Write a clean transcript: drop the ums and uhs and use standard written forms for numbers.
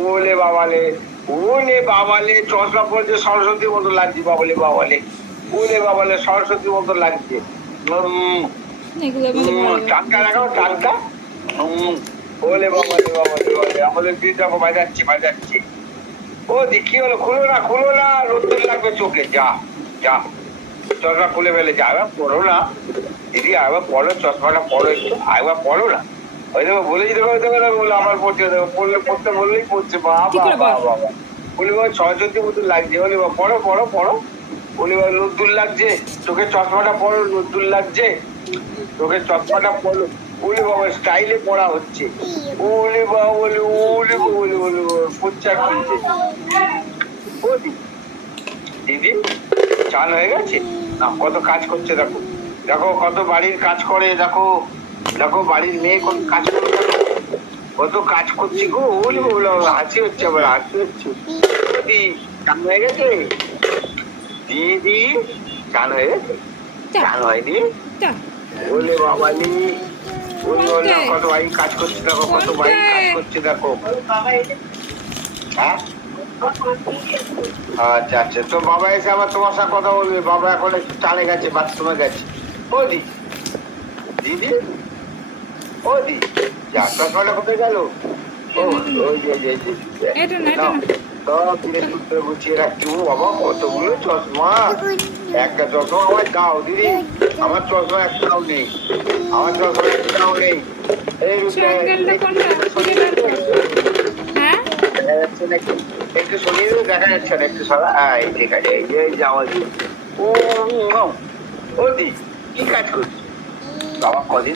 ওলে বাবালে, ওলে বাবালে, চশমা পড়ছে সরস্বতীর মতো লাগছে বাবালে বাবালে, ওলে বাবালে সরস্বতীর মতো লাগছে। টানকা লাগাও টানকা। ওলে বাবালে বাবালে বাবালে, আমাদের দিন দেখো বাজাচ্ছে বাজাচ্ছে। ও দি কি হলো, খুলো না খুলো না, রোদ্দুর লাগবে চোখে। যা যা, চশমা খুলে ফেলে। যা একবার পড়ো না দিদি, একবার পড়ো, চশমাটা পড়ো একটু, একবার পড়ো না। ওই দেখো বলেছি, দেখো দেখো দেখো, বলে আমার পড়ছে, দেখো পড়লে পড়তে বললেই পড়ছে। বাবা বাবা বাবা, বলি বাবা সরস্বতী মতো লাগছে। বলি বাবা পড়ো পড়ো পড়ো, বলি বাবা রোদ্দুর লাগছে চোখে, চশমাটা পড়ো, রোদ্দুর লাগছে চোখে, চশমাটা পড়ো। বলি বাবা স্টাইলে পড়া হচ্ছে। ওলে বাবা বলে, ওলে বলে বলে পোচ্চার খুলছে। ও দিদি চান হয়ে গেছে না, কত কাজ করছে দেখো, দেখো কত বাড়ির কাজ করে, দেখো দেখো বাড়ির মেয়ে কত কাজ করে, কত কাজ করছি গো। ওলে বলে হাসি হচ্ছে, আবার হাসি হচ্ছে। দিদি চান হয়ে গেছে, দিদি চান হয়ে গেছে, চান হয়নি। বলে বাবালি, বলি বললাম কত বাড়ি কাজ করছে দেখো, কত বাড়ি কাজ করছে দেখো। হ্যাঁ আচ্ছা আচ্ছা, তো বাবা এসে আবার তোমার সাথে কথা বলবে। বাবা এখন একটু টানে গেছে, বাথরুমে গেছে। ও দি দিদি, ও দি যা, চশমাটা কোথায় গেল? ও ওই যে সব জিনিস সূত্রে গুছিয়ে রাখছি। ও বাবা কতগুলো চশমা, একটা চশমা আমার দাও দিদি, আমার চশমা একটাও নেই, আমার চশমা একটাও নেই। এই একটু সরিয়ে দেবে, দেখা যাচ্ছে না, একটু সরা। এই ঠিক আছে, এই যে যাওয়া দিয়ে। ও ও দি কি কাজ করছি বাবা, কদিন